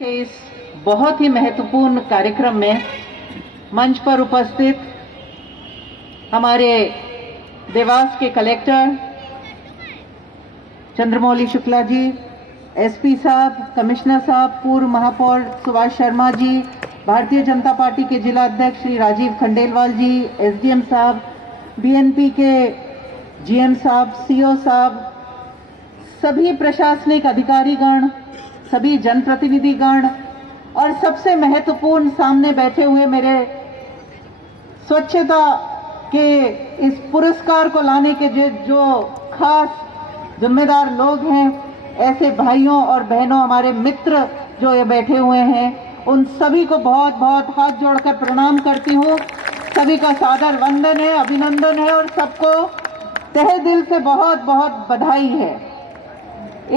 के इस बहुत ही महत्वपूर्ण कार्यक्रम में मंच पर उपस्थित हमारे देवास के कलेक्टर चंद्रमौली शुक्ला जी, एसपी साहब, कमिश्नर साहब, पूर्व महापौर सुभाष शर्मा जी, भारतीय जनता पार्टी के जिला अध्यक्ष श्री राजीव खंडेलवाल जी, एसडीएम साहब, बीएनपी के जीएम साहब, सीओ साहब, सभी प्रशासनिक अधिकारीगण, सभी जनप्रतिनिधिगण और सबसे महत्वपूर्ण सामने बैठे हुए मेरे स्वच्छता के इस पुरस्कार को लाने के जो खास जिम्मेदार लोग हैं, ऐसे भाइयों और बहनों, हमारे मित्र जो ये बैठे हुए हैं, उन सभी को बहुत बहुत हाथ जोड़कर प्रणाम करती हूँ। सभी का सादर वंदन है, अभिनंदन है और सबको तहे दिल से बहुत बहुत बधाई है।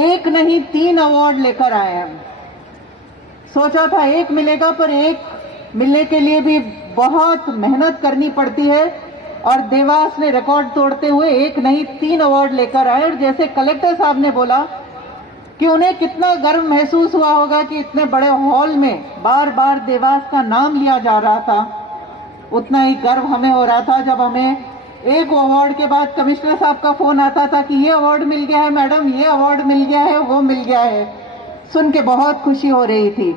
एक नहीं 3 अवार्ड लेकर आए हैं। सोचा था एक मिलेगा, पर एक मिलने के लिए भी बहुत मेहनत करनी पड़ती है और देवास ने रिकॉर्ड तोड़ते हुए एक नहीं 3 अवार्ड लेकर आए। और जैसे कलेक्टर साहब ने बोला कि उन्हें कितना गर्व महसूस हुआ होगा कि इतने बड़े हॉल में बार बार देवास का नाम लिया जा रहा था, उतना ही गर्व हमें हो रहा था जब हमें एक अवार्ड के बाद कमिश्नर साहब का फोन आता था कि ये अवार्ड मिल गया है मैडम, ये अवार्ड मिल गया है, वो मिल गया है। सुन के बहुत खुशी हो रही थी।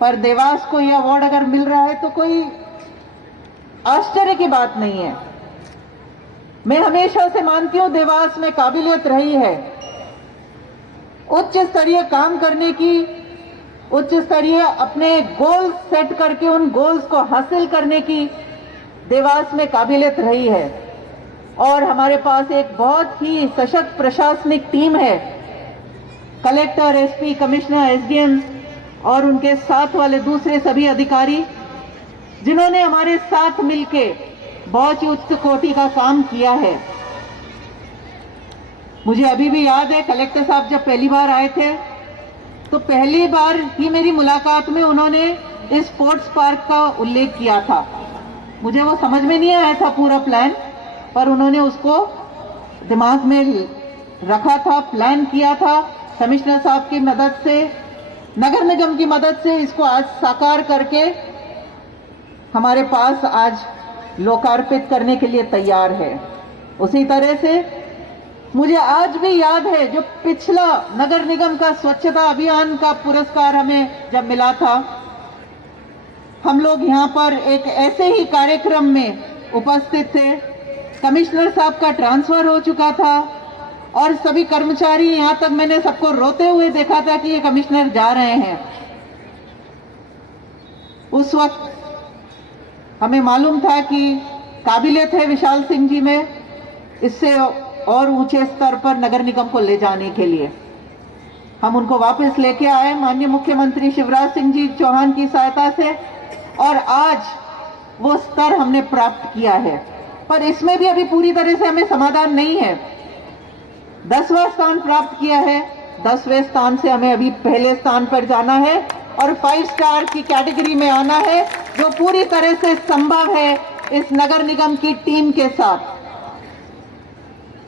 पर देवास को ये अवार्ड अगर मिल रहा है तो कोई आश्चर्य की बात नहीं है। मैं हमेशा से मानती हूं देवास में काबिलियत रही है उच्च स्तरीय काम करने की, उच्च स्तरीय अपने गोल्स सेट करके उन गोल्स को हासिल करने की देवास में काबिलियत रही है। और हमारे पास एक बहुत ही सशक्त प्रशासनिक टीम है, कलेक्टर, एसपी, कमिश्नर, एसडीएम और उनके साथ वाले दूसरे सभी अधिकारी, जिन्होंने हमारे साथ मिलके बहुत ही उच्च कोटि का काम किया है। मुझे अभी भी याद है कलेक्टर साहब जब पहली बार आए थे तो पहली बार ही मेरी मुलाकात में उन्होंने इस स्पोर्ट्स पार्क का उल्लेख किया था। मुझे वो समझ में नहीं आया था पूरा प्लान, पर उन्होंने उसको दिमाग में रखा था, प्लान किया था। कमिश्नर साहब की मदद से, नगर निगम की मदद से इसको आज साकार करके हमारे पास आज लोकार्पित करने के लिए तैयार है। उसी तरह से मुझे आज भी याद है जो पिछला नगर निगम का स्वच्छता अभियान का पुरस्कार हमें जब मिला था, हम लोग यहाँ पर एक ऐसे ही कार्यक्रम में उपस्थित थे। कमिश्नर साहब का ट्रांसफर हो चुका था और सभी कर्मचारी, यहाँ तक मैंने सबको रोते हुए देखा था कि ये कमिश्नर जा रहे हैं। उस वक्त हमें मालूम था कि काबिलियत है विशाल सिंह जी में, इससे और ऊंचे स्तर पर नगर निगम को ले जाने के लिए। हम उनको वापस लेके आए माननीय मुख्यमंत्री शिवराज सिंह जी चौहान की सहायता से, और आज वो स्तर हमने प्राप्त किया है। पर इसमें भी अभी पूरी तरह से हमें समाधान नहीं है। 10वां स्थान प्राप्त किया है, 10वें स्थान से हमें अभी पहले स्थान पर जाना है और 5 स्टार की कैटेगरी में आना है, जो पूरी तरह से संभव है इस नगर निगम की टीम के साथ।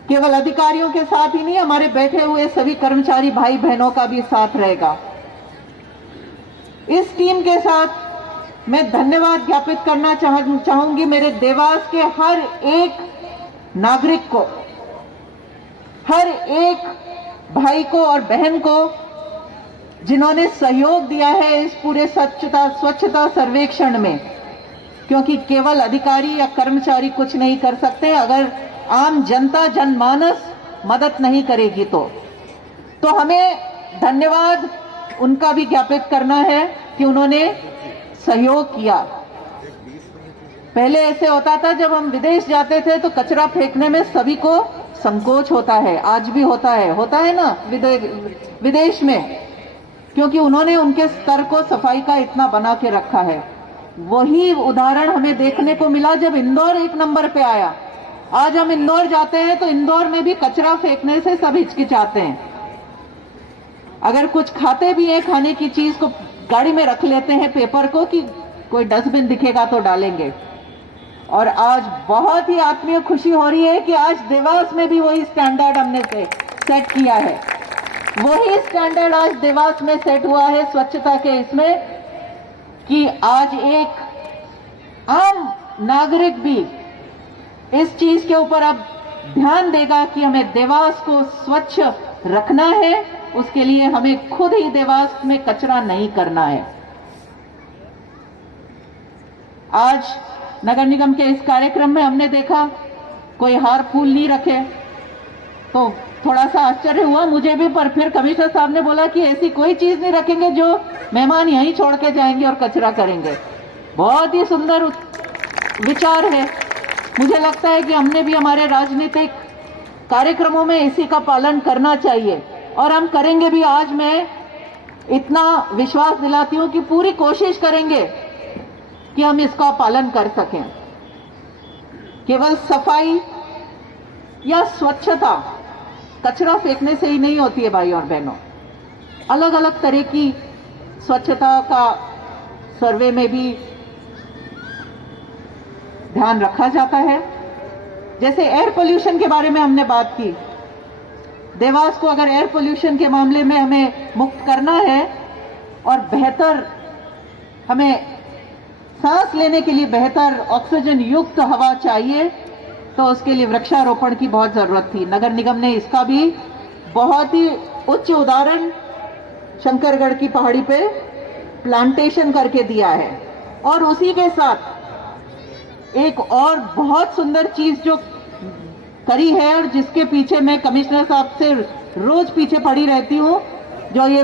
केवल अधिकारियों के साथ ही नहीं, हमारे बैठे हुए सभी कर्मचारी भाई बहनों का भी साथ रहेगा। इस टीम के साथ मैं धन्यवाद ज्ञापित करना चाहूंगी मेरे देवास के हर एक नागरिक को, हर एक भाई को और बहन को, जिन्होंने सहयोग दिया है इस पूरे स्वच्छता सर्वेक्षण में। क्योंकि केवल अधिकारी या कर्मचारी कुछ नहीं कर सकते अगर आम जनता, जनमानस मदद नहीं करेगी तो हमें धन्यवाद उनका भी ज्ञापित करना है कि उन्होंने सहयोग किया। पहले ऐसे होता था जब हम विदेश जाते थे तो कचरा फेंकने में सभी को संकोच होता है, आज भी होता है ना विदेश में, क्योंकि उन्होंने उनके स्तर को सफाई का इतना बना के रखा है। वही उदाहरण हमें देखने को मिला जब इंदौर 1 नंबर पे आया। आज हम इंदौर जाते हैं तो इंदौर में भी कचरा फेंकने से सब हिचकिचाते हैं। अगर कुछ खाते भी हैं, खाने की चीज को गाड़ी में रख लेते हैं पेपर को कि कोई डस्टबिन दिखेगा तो डालेंगे। और आज बहुत ही आत्मीय खुशी हो रही है कि आज देवास में भी वही स्टैंडर्ड हमने सेट किया है। वही स्टैंडर्ड आज देवास में सेट हुआ है स्वच्छता के इसमें, कि आज एक आम नागरिक भी इस चीज के ऊपर अब ध्यान देगा कि हमें देवास को स्वच्छ रखना है। उसके लिए हमें खुद ही देवास में कचरा नहीं करना है। आज नगर निगम के इस कार्यक्रम में हमने देखा कोई हार फूल नहीं रखे, तो थोड़ा सा आश्चर्य हुआ मुझे भी, पर फिर कमिश्नर साहब ने बोला कि ऐसी कोई चीज नहीं रखेंगे जो मेहमान यहीं छोड़ के जाएंगे और कचरा करेंगे। बहुत ही सुंदर विचार है। मुझे लगता है कि हमने भी हमारे राजनीतिक कार्यक्रमों में इसी का पालन करना चाहिए और हम करेंगे भी। आज मैं इतना विश्वास दिलाती हूं कि पूरी कोशिश करेंगे कि हम इसका पालन कर सकें। केवल सफाई या स्वच्छता कचरा फेंकने से ही नहीं होती है भाई और बहनों। अलग अलग तरह की स्वच्छता का सर्वे में भी ध्यान रखा जाता है। जैसे एयर पोल्यूशन के बारे में हमने बात की। देवास को अगर एयर पोल्यूशन के मामले में हमें मुक्त करना है और बेहतर हमें सांस लेने के लिए बेहतर ऑक्सीजन युक्त हवा चाहिए, तो उसके लिए वृक्षारोपण की बहुत जरूरत थी। नगर निगम ने इसका भी बहुत ही उच्च उदाहरण शंकरगढ़ की पहाड़ी पे प्लांटेशन करके दिया है। और उसी के साथ एक और बहुत सुंदर चीज जो करी है और जिसके पीछे मैं कमिश्नर साहब से रोज पीछे पड़ी रहती हूं, जो ये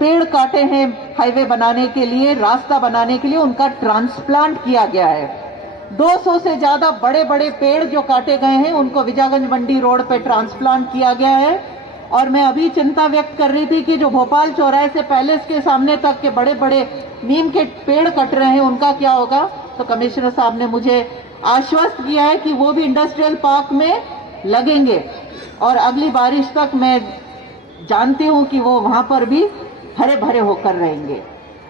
पेड़ काटे हैं हाईवे बनाने के लिए, रास्ता बनाने के लिए, उनका ट्रांसप्लांट किया गया है। 200 से ज्यादा बड़े बड़े पेड़ जो काटे गए हैं उनको विजागंज मंडी रोड पे ट्रांसप्लांट किया गया है। और मैं अभी चिंता व्यक्त कर रही थी कि जो भोपाल चौराहे से पैलेस के सामने तक के बड़े बड़े नीम के पेड़ कट रहे हैं उनका क्या होगा। तो कमिश्नर साहब ने मुझे आश्वस्त किया है कि वो भी इंडस्ट्रियल पार्क में लगेंगे और अगली बारिश तक मैं जानती हूं कि वो वहां पर भी हरे भरे होकर रहेंगे।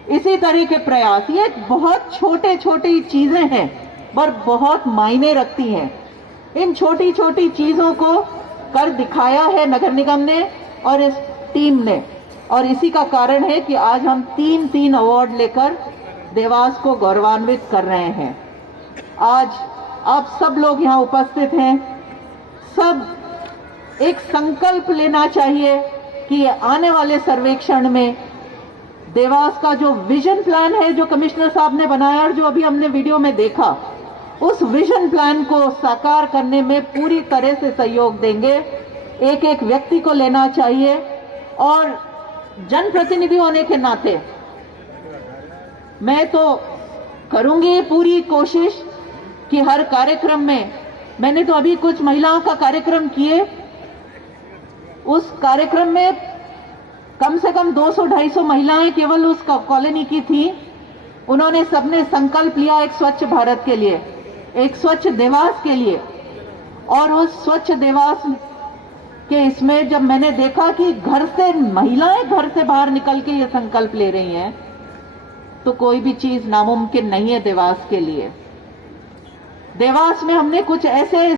इसी तरह के प्रयास, ये बहुत छोटे छोटी चीजें हैं पर बहुत मायने रखती हैं। इन छोटी छोटी चीजों को कर दिखाया है नगर निगम ने और इस टीम ने, और इसी का कारण है कि आज हम 3 अवार्ड लेकर देवास को गौरवान्वित कर रहे हैं। आज आप सब लोग यहाँ उपस्थित हैं, सब एक संकल्प लेना चाहिए कि आने वाले सर्वेक्षण में देवास का जो विजन प्लान है जो कमिश्नर साहब ने बनाया और जो अभी हमने वीडियो में देखा, उस विजन प्लान को साकार करने में पूरी तरह से सहयोग देंगे। एक एक व्यक्ति को लेना चाहिए और जनप्रतिनिधि होने के नाते मैं तो करूंगी पूरी कोशिश कि हर कार्यक्रम में, मैंने तो अभी कुछ महिलाओं का कार्यक्रम किए, उस कार्यक्रम में कम से कम 200-250 महिलाएं केवल उस कॉलोनी की थी। उन्होंने सबने संकल्प लिया एक स्वच्छ भारत के लिए, एक स्वच्छ देवास के लिए। और उस स्वच्छ देवास के इसमें जब मैंने देखा कि घर से महिलाएं घर से बाहर निकल के ये संकल्प ले रही हैं, तो कोई भी चीज नामुमकिन नहीं है देवास के लिए। देवास में हमने कुछ ऐसे